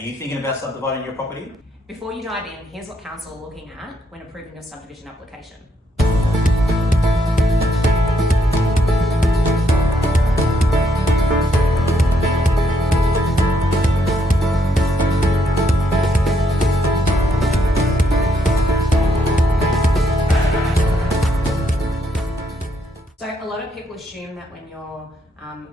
you thinking about subdividing your property? Before you dive in, here's what council are looking at when approving your subdivision application. So a lot of people assume that when you're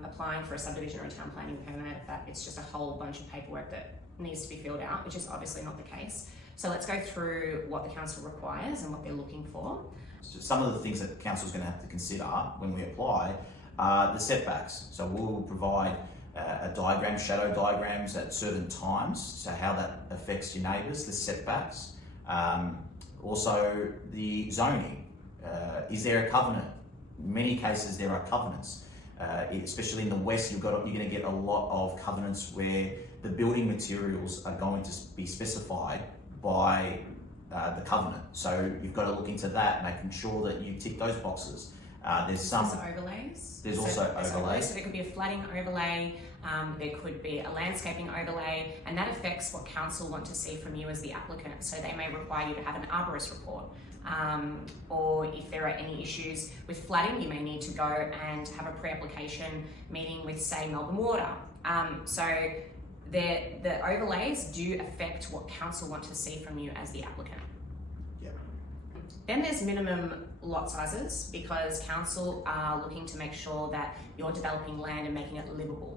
applying for a subdivision or a town planning permit, that it's just a whole bunch of paperwork that needs to be filled out, which is obviously not the case. So let's go through what the council requires and what they're looking for. So some of the things that the council's going to have to consider when we apply are the setbacks. So we'll provide a diagram, shadow diagrams at certain times, so how that affects your neighbours, the setbacks. Also the zoning. Is there a covenant? In many cases there are covenants. Especially in the west, you're going to get a lot of covenants where the building materials are going to be specified by the covenant. So you've got to look into that, making sure that you tick those boxes. There's overlays. There's also overlays. So there could be a flooding overlay, there could be a landscaping overlay, and that affects what council want to see from you as the applicant. So they may require you to have an arborist report. Or if there are any issues with flooding, you may need to go and have a pre-application meeting with, say, Melbourne Water. So the overlays do affect what council want to see from you as the applicant. Yeah. Then there's minimum lot sizes, because council are looking to make sure that you're developing land and making it livable.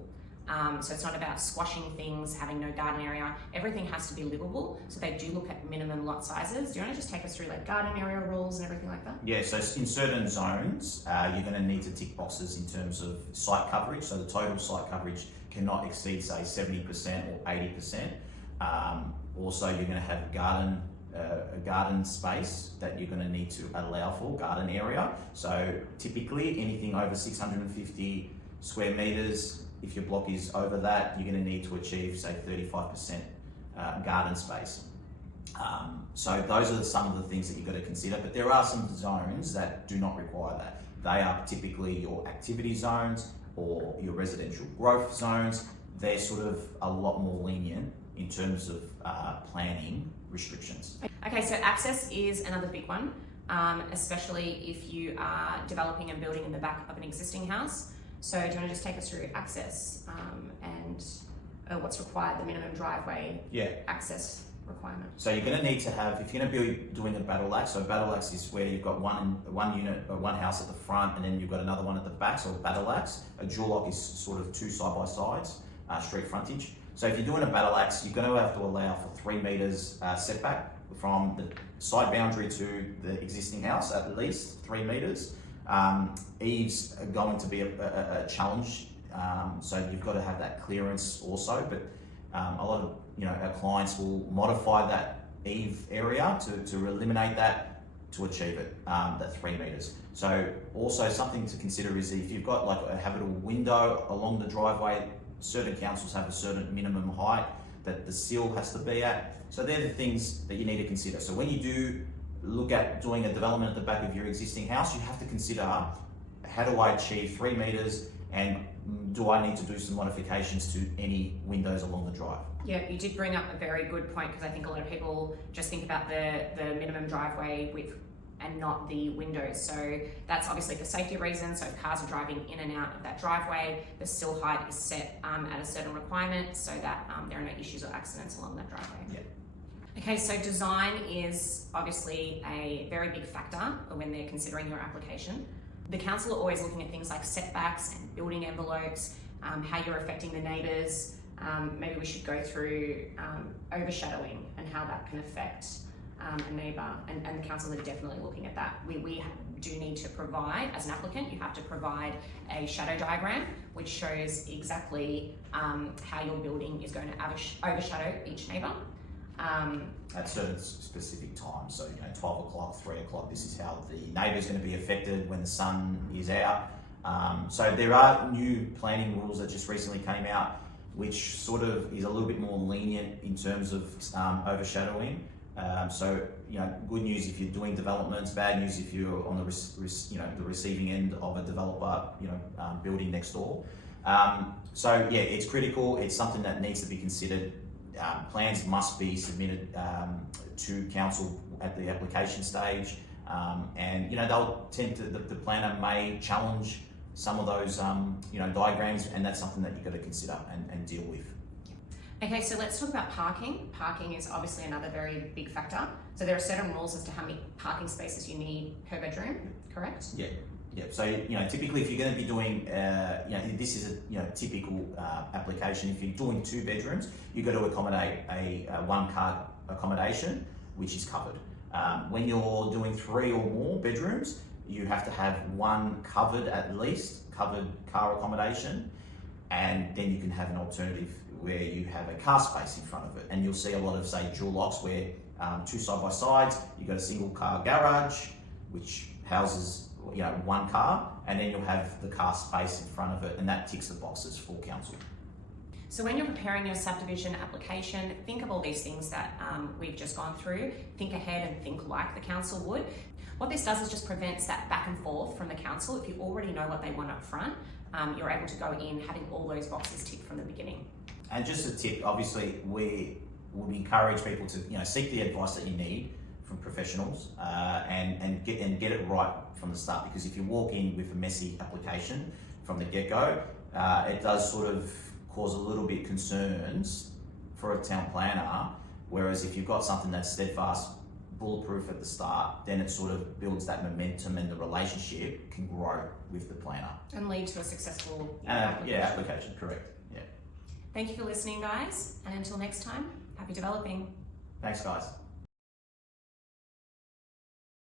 So it's not about squashing things, having no garden area. Everything has to be livable. So they do look at minimum lot sizes. Do you want to just take us through like garden area rules and everything like that? Yeah, so in certain zones, you're going to need to tick boxes in terms of site coverage. So the total site coverage cannot exceed, say, 70% or 80%. Also, you're going to have a garden space that you're going to need to allow for, garden area. So typically anything over 650 square metres, if your block is over that, you're going to need to achieve, say, 35% garden space. So those are some of the things that you've got to consider, but there are some zones that do not require that. They are typically your activity zones or your residential growth zones. They're sort of a lot more lenient in terms of planning restrictions. Okay, so access is another big one, especially if you are developing and building in the back of an existing house. So do you want to just take us through access and what's required, the minimum driveway access requirement? So you're going to need to have, if you're going to be doing a battle axe, so a battle axe is where you've got one unit or one house at the front and then you've got another one at the back, so a battle axe. A dual lock is sort of two side-by-sides, street frontage. So if you're doing a battle axe, you're going to have to allow for 3 metres setback from the side boundary to the existing house, at least 3 metres. Eaves are going to be a challenge, so you've got to have that clearance also, but a lot of our clients will modify that eave area to eliminate that to achieve it, that 3 metres. So also something to consider is if you've got like a habitable window along the driveway, certain councils have a certain minimum height that the sill has to be at. So they're the things that you need to consider. So when you do look at doing a development at the back of your existing house, you have to consider, how do I achieve 3 metres and do I need to do some modifications to any windows along the drive? Yeah, you did bring up a very good point, because I think a lot of people just think about the minimum driveway width and not the windows. So that's obviously for safety reasons. So if cars are driving in and out of that driveway, the sill height is set at a certain requirement so that there are no issues or accidents along that driveway. Yeah. Okay, so design is obviously a very big factor when they're considering your application. The council are always looking at things like setbacks and building envelopes, how you're affecting the neighbours. Maybe we should go through overshadowing and how that can affect a neighbour, and the council are definitely looking at that. We do need to provide, as an applicant, you have to provide a shadow diagram which shows exactly how your building is going to overshadow each neighbour. At certain specific times, so 12 o'clock, 3 o'clock, this is how the neighbour's going to be affected when the sun is out. So there are new planning rules that just recently came out, which sort of is a little bit more lenient in terms of overshadowing. So good news if you're doing developments, bad news if you're on the the receiving end of a developer building next door. So yeah, it's critical. It's something that needs to be considered plans must be submitted to council at the application stage, and they'll tend to, the planner may challenge some of those diagrams, and that's something that you've got to consider and deal with. Okay, so let's talk about parking. Parking is obviously another very big factor. So there are certain rules as to how many parking spaces you need per bedroom, correct? Yeah. Yeah, so typically if you're going to be doing, this is a typical application. If you're doing 2 bedrooms, you've got to accommodate a 1-car accommodation, which is covered. When you're doing 3 or more bedrooms, you have to have 1 covered car accommodation, and then you can have an alternative where you have a car space in front of it. And you'll see a lot of, say, dual locks where 2 side by sides, you've got a single car garage, which houses 1 car, and then you'll have the car space in front of it, and that ticks the boxes for council. So when you're preparing your subdivision application, think of all these things that we've just gone through. Think ahead and think like the council would. What this does is just prevents that back and forth from the council. If you already know what they want up front, you're able to go in having all those boxes ticked from the beginning. And just a tip, obviously, we would encourage people to seek the advice that you need from professionals and get it right from the start, because if you walk in with a messy application from the get-go, it does sort of cause a little bit concerns for a town planner, whereas if you've got something that's steadfast, bulletproof at the start, then it sort of builds that momentum, and the relationship can grow with the planner. And lead to a successful application, correct. Yeah. Thank you for listening, guys, and until next time, happy developing. Thanks, guys.